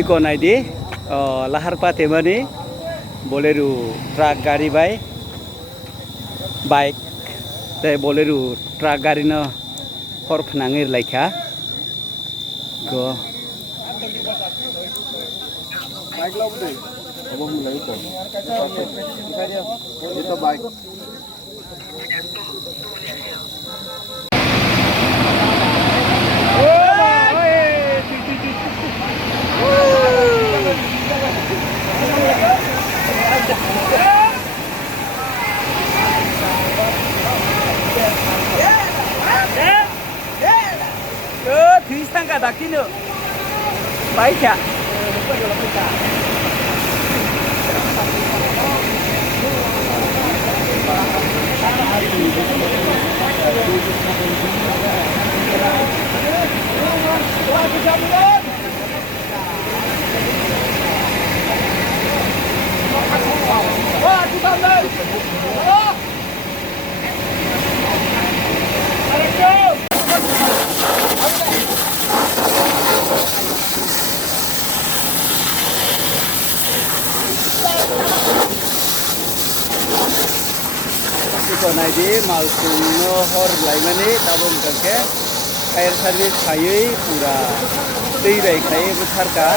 iko naidi lahar patemani boleru truck gari bai bike tei boleru truck gari no hor phnangir laika ko bike lo deh apa mulai itu bike Tangga tak kini, baik ya. Wah, kita ambil. Iko naidi malpung no hor laimani tabung kake air service kayui pura tei bai kai besar ka